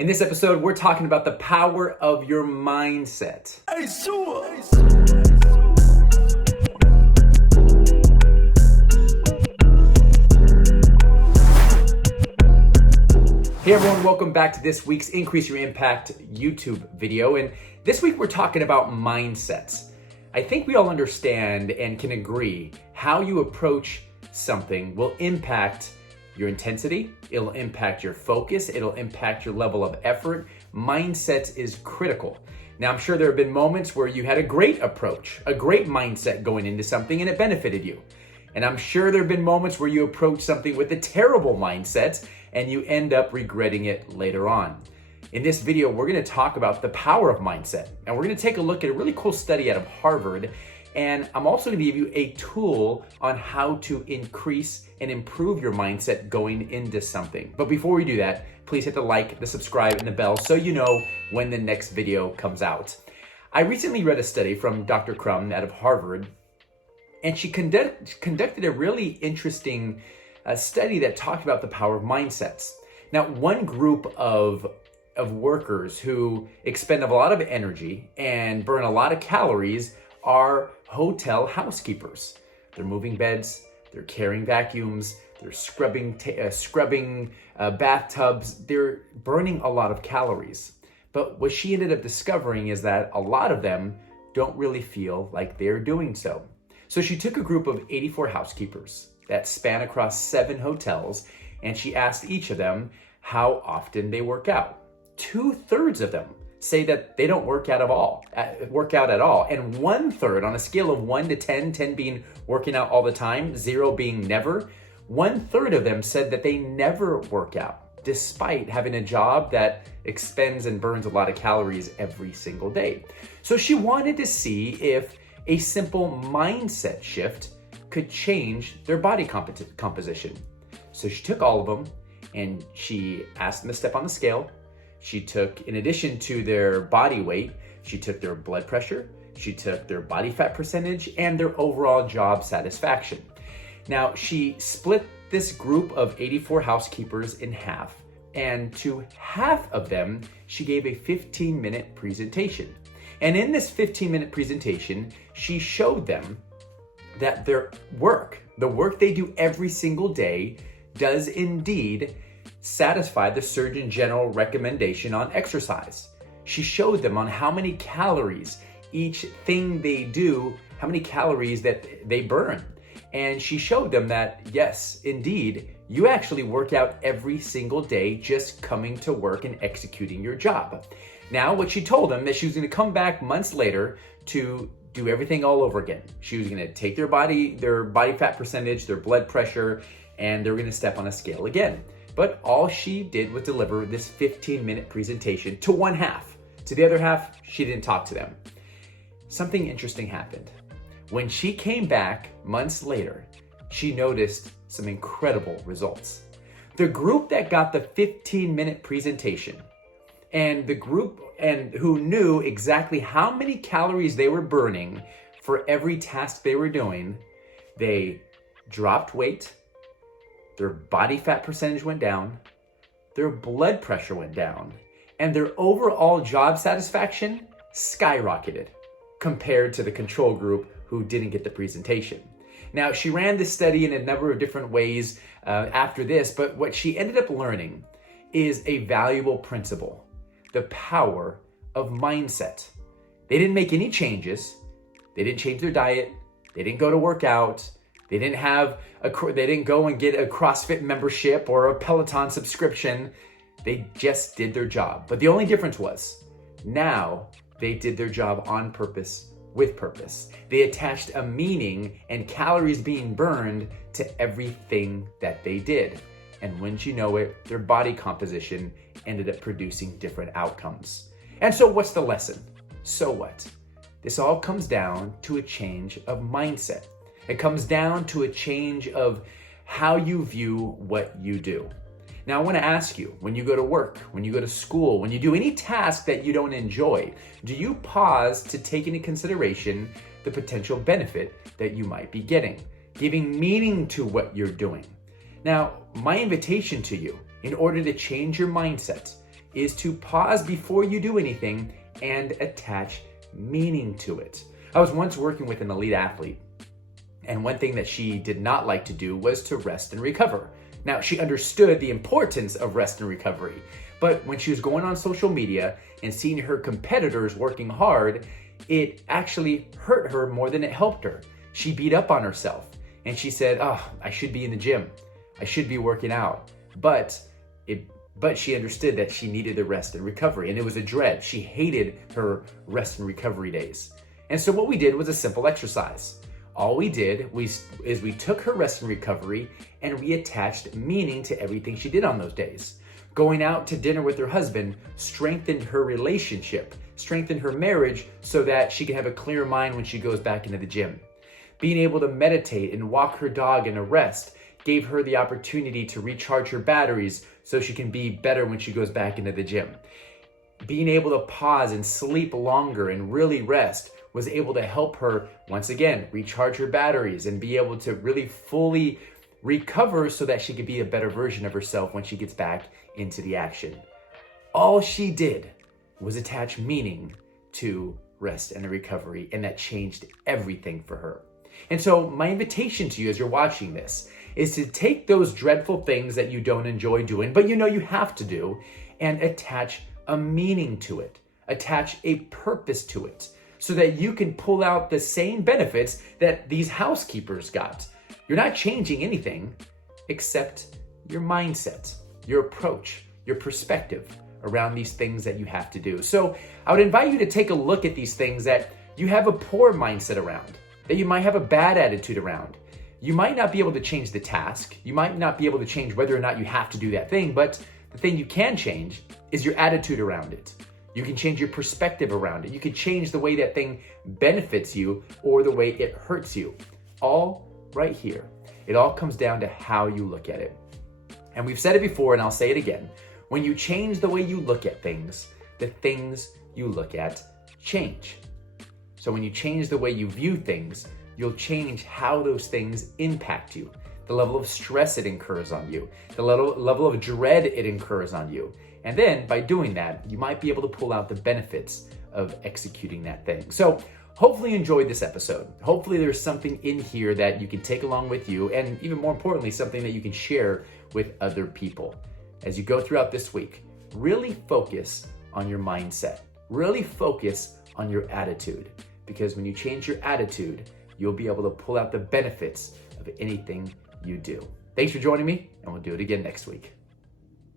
In this episode, we're talking about the power of your mindset. Hey everyone, welcome back to this week's Increase Your Impact YouTube video. And this week we're talking about mindsets. I think we all understand and can agree how you approach something will impact your intensity, it'll impact your focus, it'll impact your level of effort. Mindset is critical. Now, I'm sure there have been moments where you had a great approach, a great mindset going into something and it benefited you. And I'm sure there have been moments where you approach something with a terrible mindset and you end up regretting it later on. In this video, we're gonna talk about the power of mindset. And we're gonna take a look at a really cool study out of Harvard. And I'm also gonna give you a tool on how to increase and improve your mindset going into something. But before we do that, please hit the like, the subscribe, and the bell so you know when the next video comes out. I recently read a study from Dr. Crum out of Harvard, and she conducted a really interesting study that talked about the power of mindsets. Now, one group of workers who expend a lot of energy and burn a lot of calories are hotel housekeepers. They're moving beds, they're carrying vacuums, they're scrubbing bathtubs, they're burning a lot of calories. But what she ended up discovering is that a lot of them don't really feel like they're doing so. So she took a group of 84 housekeepers that span across 7 hotels, and she asked each of them how often they work out. 2/3 of them say that they don't work out at all. And 1/3, on a scale of 1 to 10, 10 being working out all the time, 0 being never, 1/3 of them said that they never work out, despite having a job that expends and burns a lot of calories every single day. So she wanted to see if a simple mindset shift could change their body composition. So she took all of them and she asked them to step on the scale. She took, in addition to their body weight, she took their blood pressure, she took their body fat percentage, and their overall job satisfaction. Now, she split this group of 84 housekeepers in half, and to half of them, she gave a 15-minute presentation. And in this 15-minute presentation, she showed them that their work, the work they do every single day, does indeed satisfy the Surgeon General recommendation on exercise. She showed them on how many calories each thing they do, how many calories that they burn. And she showed them that, yes, indeed, you actually work out every single day just coming to work and executing your job. Now, what she told them that she was going to come back months later to do everything all over again. She was going to take their body fat percentage, their blood pressure, and they were going to step on a scale again. But all she did was deliver this 15-minute presentation to one half. To the other half, she didn't talk to them. Something interesting happened. When she came back months later, she noticed some incredible results. The group that got the 15-minute presentation and the group who knew exactly how many calories they were burning for every task they were doing, they dropped weight, their body fat percentage went down, their blood pressure went down, and their overall job satisfaction skyrocketed compared to the control group who didn't get the presentation. Now, she ran this study in a number of different ways after this, but what she ended up learning is a valuable principle: the power of mindset. They didn't make any changes. They didn't change their diet. They didn't go to work out. They didn't go and get a CrossFit membership or a Peloton subscription. They just did their job. But the only difference was now they did their job on purpose, with purpose. They attached a meaning and calories being burned to everything that they did. And wouldn't you know it, their body composition ended up producing different outcomes. And so what's the lesson? So what? This all comes down to a change of mindset. It comes down to a change of how you view what you do. Now, I want to ask you, when you go to work, when you go to school, when you do any task that you don't enjoy, do you pause to take into consideration the potential benefit that you might be getting, giving meaning to what you're doing? Now, my invitation to you, in order to change your mindset, is to pause before you do anything and attach meaning to it. I was once working with an elite athlete, and one thing that she did not like to do was to rest and recover. Now, she understood the importance of rest and recovery, but when she was going on social media and seeing her competitors working hard, it actually hurt her more than it helped her. She beat up on herself and she said, I should be in the gym. I should be working out. But she understood that she needed the rest and recovery, and it was a dread. She hated her rest and recovery days. And so what we did was a simple exercise. All we did is we took her rest and recovery and we attached meaning to everything she did on those days. Going out to dinner with her husband strengthened her relationship, strengthened her marriage so that she can have a clear mind when she goes back into the gym. Being able to meditate and walk her dog in a rest gave her the opportunity to recharge her batteries so she can be better when she goes back into the gym. Being able to pause and sleep longer and really rest was able to help her, once again, recharge her batteries and be able to really fully recover so that she could be a better version of herself when she gets back into the action. All she did was attach meaning to rest and recovery, and that changed everything for her. And so my invitation to you as you're watching this is to take those dreadful things that you don't enjoy doing, but you know you have to do, and attach a meaning to it, attach a purpose to it, so that you can pull out the same benefits that these housekeepers got. You're not changing anything except your mindset, your approach, your perspective around these things that you have to do. So I would invite you to take a look at these things that you have a poor mindset around, that you might have a bad attitude around. You might not be able to change the task. You might not be able to change whether or not you have to do that thing, but the thing you can change is your attitude around it. You can change your perspective around it. You can change the way that thing benefits you or the way it hurts you. All right here. It all comes down to how you look at it. And we've said it before, and I'll say it again. When you change the way you look at things, the things you look at change. So when you change the way you view things, you'll change how those things impact you, the level of stress it incurs on you, the level of dread it incurs on you. And then by doing that, you might be able to pull out the benefits of executing that thing. So hopefully you enjoyed this episode. Hopefully there's something in here that you can take along with you, and even more importantly, something that you can share with other people. As you go throughout this week, really focus on your mindset. Really focus on your attitude, because when you change your attitude, you'll be able to pull out the benefits of anything you do. Thanks for joining me, and we'll do it again next week.